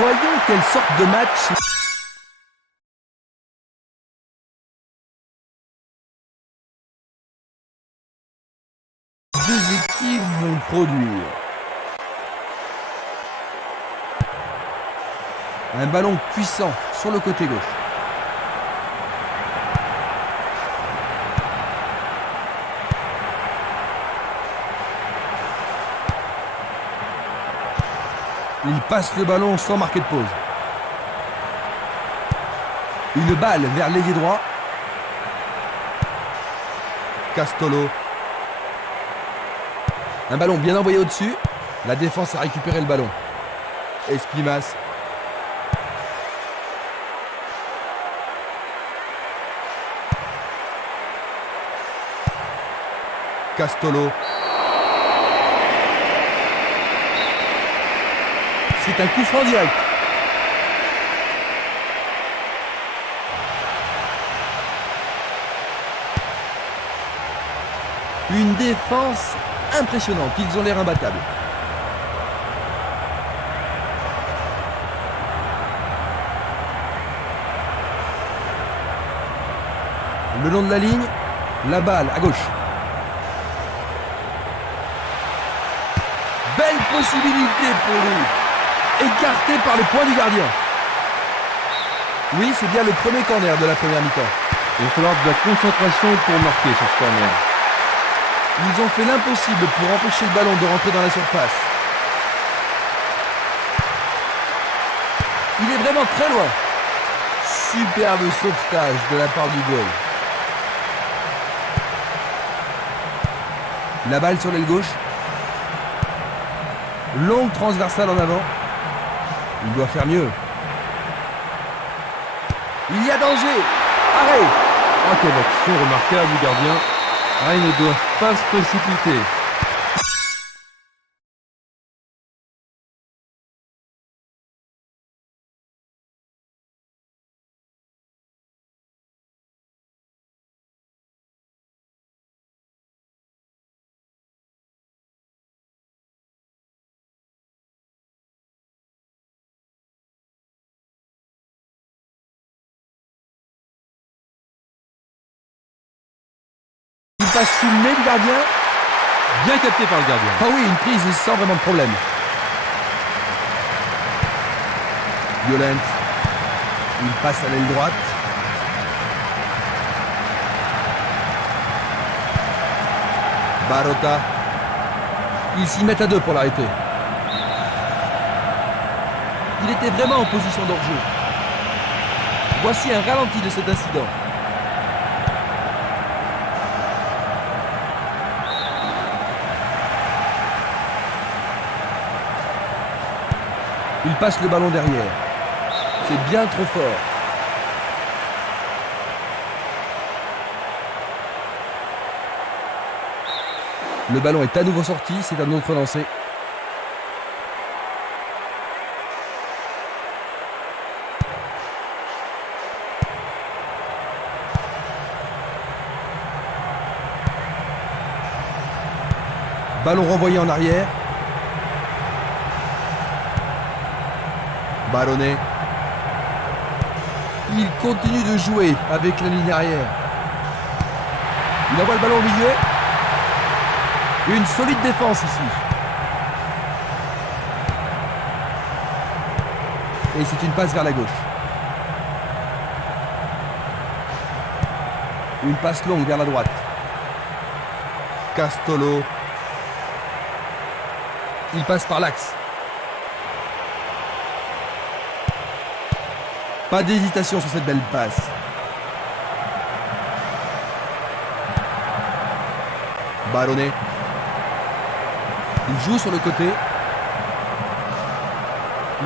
Voyons quelle sorte de match. Deux équipes vont produire. Un ballon puissant sur le côté gauche. Il passe le ballon sans marquer de pause. Une balle vers l'ailier droit. Castolo. Un ballon bien envoyé au-dessus. La défense a récupéré le ballon. Espimas. Castolo. C'est un coup franc direct. Une défense impressionnante. Ils ont l'air imbattables. Le long de la ligne, la balle à gauche. Belle possibilité pour lui. Écarté par le point du gardien. Oui, c'est bien le premier corner de la première mi-temps. Il va falloir de la concentration pour marquer sur ce corner. Ils ont fait l'impossible pour empêcher le ballon de rentrer dans la surface. Il est vraiment très loin. Superbe sauvetage de la part du goal. La balle sur l'aile gauche. Longue transversale en avant. Il doit faire mieux. Il y a danger. Arrêt. Ah, quelle action remarquable du gardien. Ah, ils ne doivent pas se précipiter. Il passe sous le nez du gardien. Bien capté par le gardien. Ah oui, une prise sans vraiment de problème. Violent. Il passe à l'aile droite. Barota. Ils s'y mettent à deux pour l'arrêter. Il était vraiment en position d'hors-jeu. Voici un ralenti de cet incident. Il passe le ballon derrière. C'est bien trop fort. Le ballon est à nouveau sorti, c'est un autre lancé. Ballon renvoyé en arrière. Baronnet. Il continue de jouer avec la ligne arrière. Il envoie le ballon au milieu. Une solide défense ici. Et c'est une passe vers la gauche. Une passe longue vers la droite. Castolo. Il passe par l'axe. Pas d'hésitation sur cette belle passe. Baronnet. Il joue sur le côté.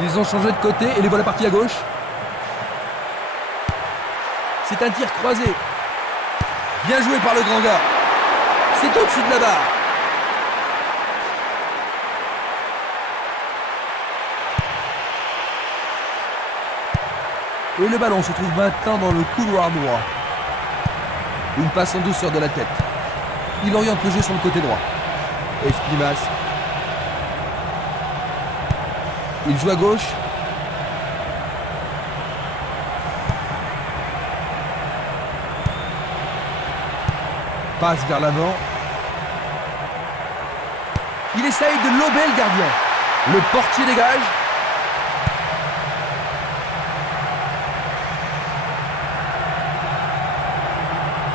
Ils ont changé de côté et les voilà partis à gauche. C'est un tir croisé. Bien joué par le grand gars. C'est au-dessus de la barre. Et le ballon se trouve maintenant dans le couloir droit. Une passe en douceur de la tête. Il oriente le jeu sur le côté droit. Espimas. Il joue à gauche. passe vers l'avant. Il essaye de lober le gardien. Le portier dégage.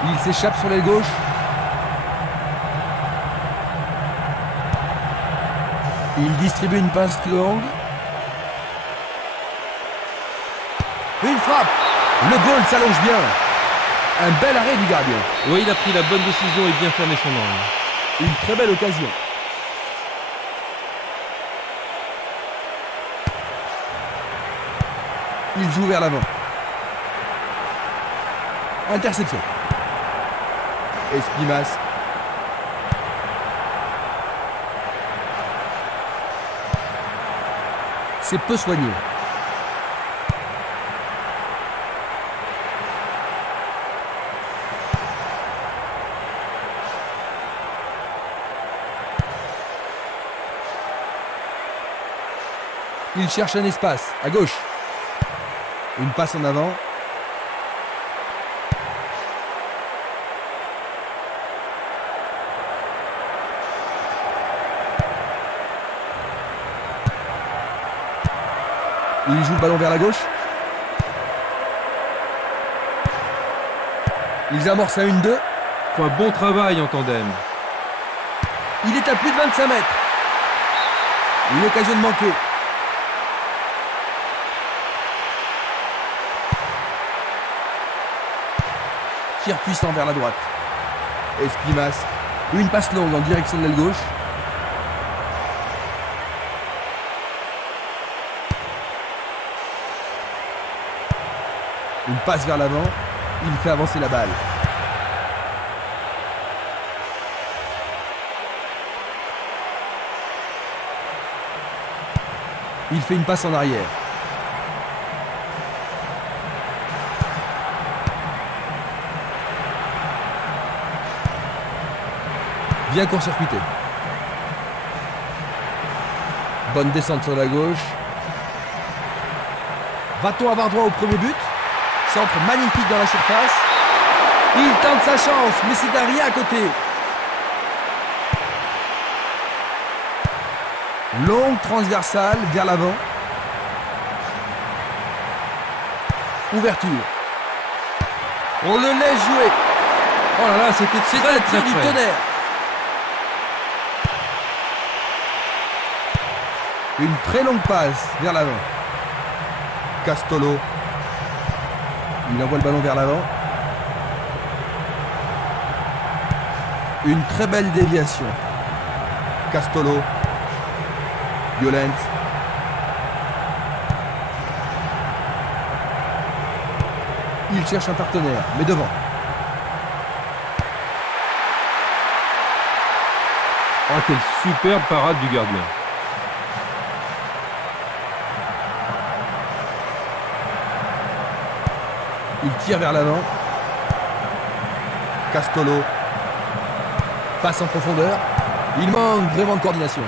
Il s'échappe sur l'aile gauche. Il distribue une passe longue. Une frappe. Le goal s'allonge bien. Un bel arrêt du gardien. Oui, il a pris la bonne décision et bien fermé son angle. Une très belle occasion. Il joue vers l'avant. Interception. Espimas. C'est peu soigné. Il cherche un espace, à gauche. Une passe en avant. Il joue le ballon vers la gauche. Ils amorcent à 1-2. Faut un bon travail en tandem. Il est à plus de 25 mètres. Une occasion de manquer. Tir puissant vers la droite. Espimas. Une passe longue en direction de l'aile gauche. Une passe vers l'avant. Il fait avancer la balle. Il fait une passe en arrière. Bien court-circuité. Bonne descente sur la gauche. Va-t-on avoir droit au premier but? Centre magnifique dans la surface. Il tente sa chance, mais c'est un rien à côté. Longue transversale vers l'avant. Ouverture. On le laisse jouer. Oh là là, c'était très tir du près. tonnerre. Une très longue passe vers l'avant. Castolo. Il envoie le ballon vers l'avant. Une très belle déviation. Castolo. Violent. Il cherche un partenaire, mais devant. Oh, quelle superbe parade du gardien. Il tire vers l'avant. Castolo. Passe en profondeur. Il manque vraiment de coordination.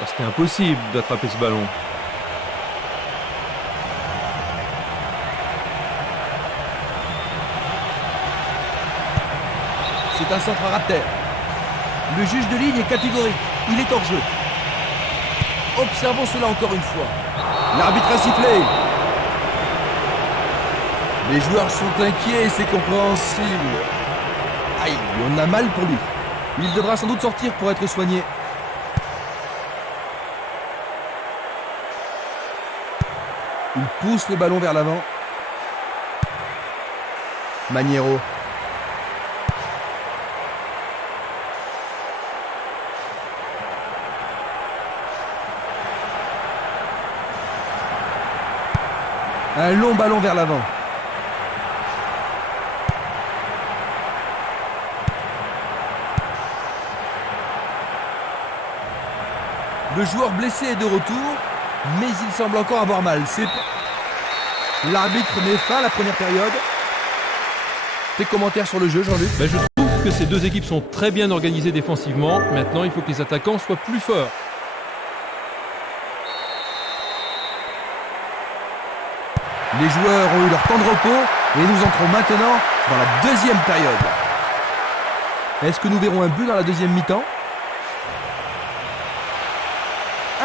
Oh, c'était impossible d'attraper ce ballon. C'est un centre à ras de terre. Le juge de ligne est catégorique. Il est hors jeu. Observons cela encore une fois. L'arbitre a sifflé. Les joueurs sont inquiets et c'est compréhensible. Aïe, on a mal pour lui. Il devra sans doute sortir pour être soigné. Il pousse le ballon vers l'avant. Maniero. Un long ballon vers l'avant. Le joueur blessé est de retour, mais il semble encore avoir mal. L'arbitre met fin à la première période. Tes commentaires sur le jeu, Jean-Luc? Je trouve que ces deux équipes sont très bien organisées défensivement. Maintenant, il faut que les attaquants soient plus forts. Les joueurs ont eu leur temps de repos Et nous entrons maintenant dans la deuxième période. Est-ce que nous verrons un but dans la deuxième mi-temps?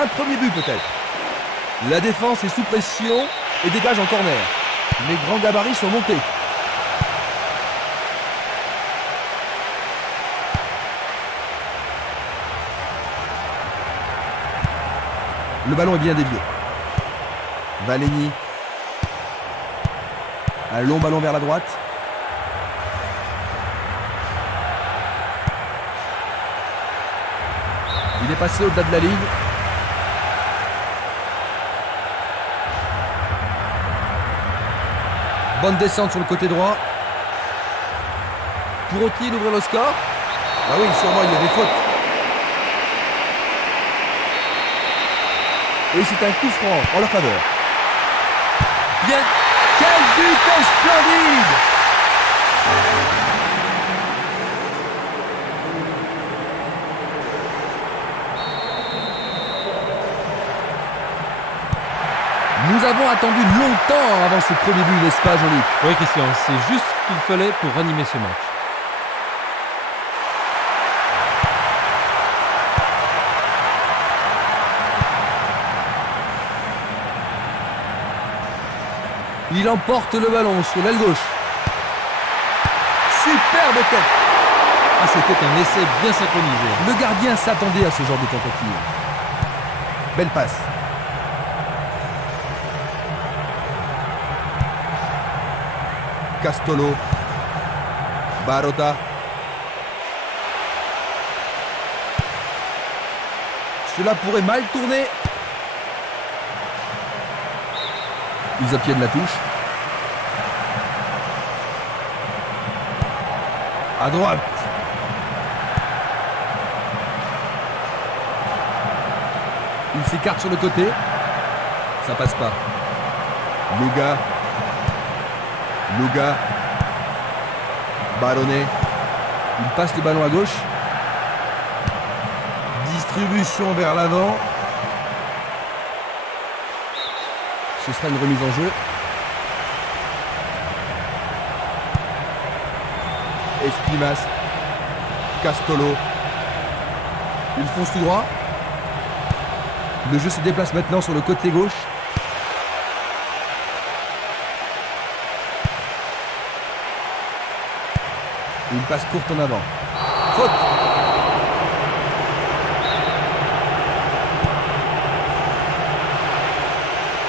Un premier but peut-être. La défense est sous pression et dégage en corner. Les grands gabarits sont montés. Le ballon est bien dévié. Valény. Un long ballon vers la droite. Il est passé au-delà de la ligne. Bonne descente sur le côté droit. Pourront-ils ouvrir le score? Ah oui, sûrement il y a des fautes. Et c'est un coup franc en leur faveur. Bien. Quel but splendide! Nous avons attendu longtemps avant ce premier but, n'est-ce pas, Jean-Luc? Oui, Christian, c'est juste ce qu'il fallait pour ranimer ce match. Il emporte le ballon sur l'aile gauche. Superbe tête. Ah, c'était un essai bien synchronisé. Le gardien s'attendait à ce genre de tentative. Belle passe. Castolo. Barota. Cela pourrait mal tourner. Ils obtiennent la touche. À droite. Il s'écarte sur le côté. Ça passe pas. Luga. Baronnet. Il passe le ballon à gauche. Distribution vers l'avant. Ce sera une remise en jeu. Esquimas. Castolo. Il fonce tout droit. Le jeu se déplace maintenant sur le côté gauche. Une passe courte en avant. Faute.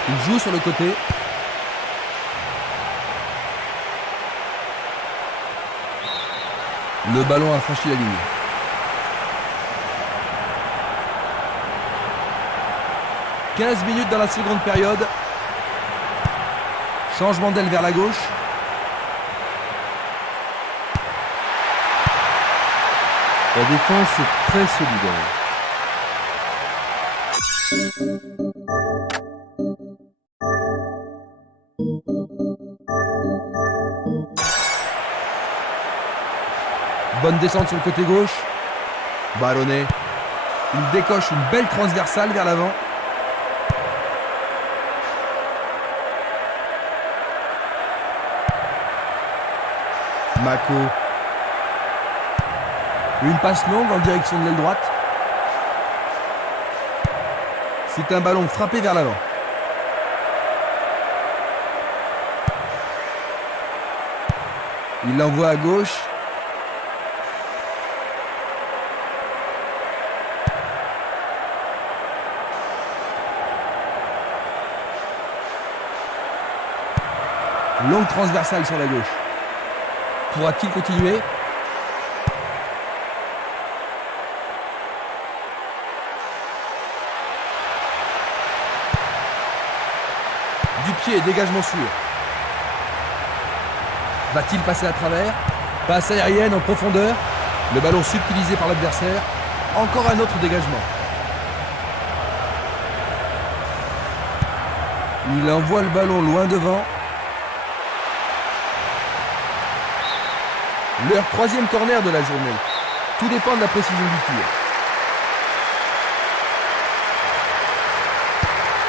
Il joue sur le côté. Le ballon a franchi la ligne. « 15 minutes dans la seconde période. Changement d'aile vers la gauche. La défense est très solidaire. Bonne descente sur le côté gauche. Baronnet. Il décoche une belle transversale vers l'avant. Mako. Une passe longue en direction de l'aile droite. C'est un ballon frappé vers l'avant. Il l'envoie à gauche. Longue transversale sur la gauche. Pourra-t-il continuer? Du pied, dégagement sûr. Va-t-il passer à travers? Passe aérienne en profondeur. Le ballon subtilisé par l'adversaire. Encore un autre dégagement. Il envoie le ballon loin devant. Leur troisième corner de la journée. Tout dépend de la précision du tir.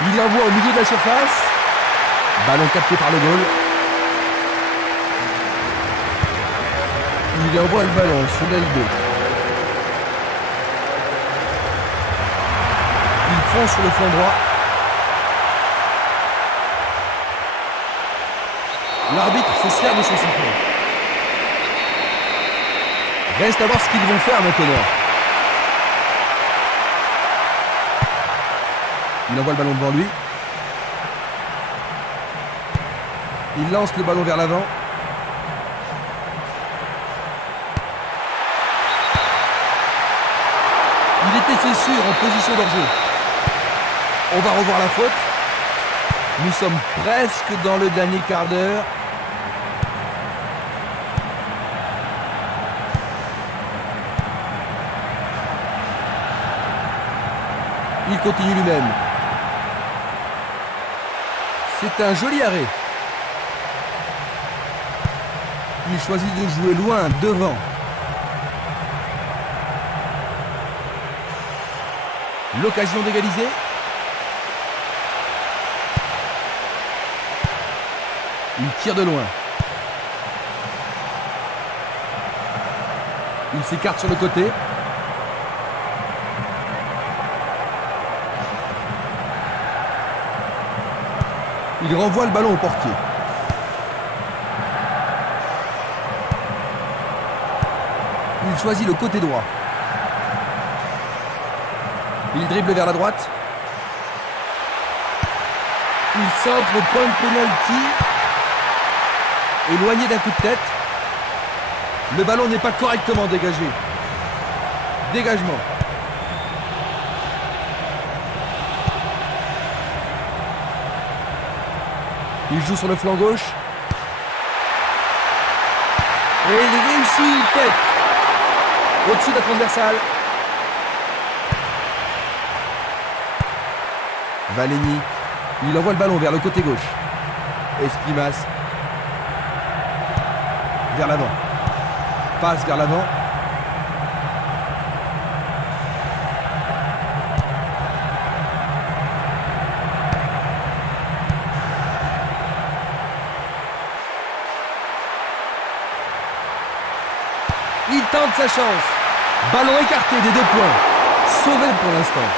Il l'envoie au milieu de la surface. Ballon capté par le goal. Il envoie le ballon sur l'aile gauche. Il fonce sur le flanc droit. L'arbitre se sert de son sifflet. Reste à voir ce qu'ils vont faire maintenant. Il envoie le ballon devant lui. Il lance le ballon vers l'avant. Il était, c'est sûr, en position d'hors-jeu. On va revoir la faute. Nous sommes presque dans le dernier quart d'heure. Il continue lui-même. C'est un joli arrêt. Il choisit de jouer loin, devant. L'occasion d'égaliser. Il tire de loin. Il s'écarte sur le côté. Il renvoie le ballon au portier. Il choisit le côté droit. Il dribble vers la droite. Il centre le point de pénalty. Éloigné d'un coup de tête. Le ballon n'est pas correctement dégagé. Dégagement. Il joue sur le flanc gauche. Et il réussit, tête. Au-dessus de la transversale. Valény. Il envoie le ballon vers le côté gauche. Espimas. Vers l'avant. Passe vers l'avant. Il tente sa chance. Ballon écarté des 2 points. Sauvé pour l'instant.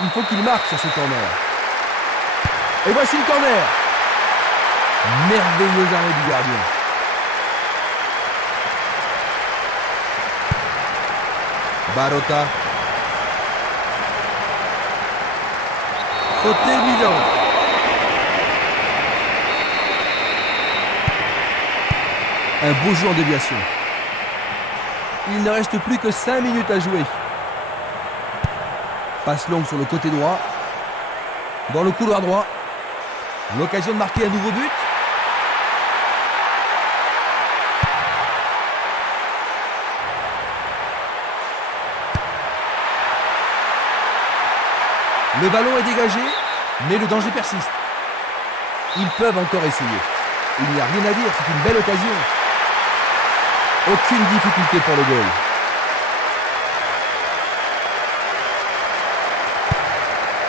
Il faut qu'il marque sur ce corner. Et voici le corner. Merveilleux arrêt du gardien. Barota. Faute évidente. Un beau jeu en déviation. Il ne reste plus que 5 minutes à jouer. Passe longue sur le côté droit. Dans le couloir droit. L'occasion de marquer un nouveau but. Le ballon est dégagé, mais le danger persiste. Ils peuvent encore essayer. Il n'y a rien à dire, c'est une belle occasion. Aucune difficulté pour le goal.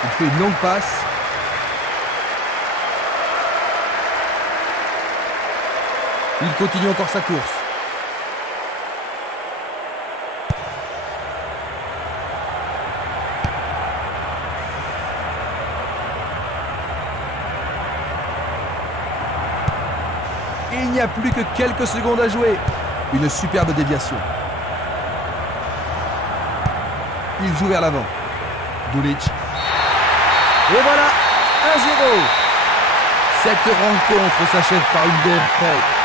Il fait une longue passe. Il continue encore sa course. Et il n'y a plus que quelques secondes à jouer. Une superbe déviation. Il joue vers l'avant. Dulic. Et voilà, 1-0. Cette rencontre s'achève par une belle fête.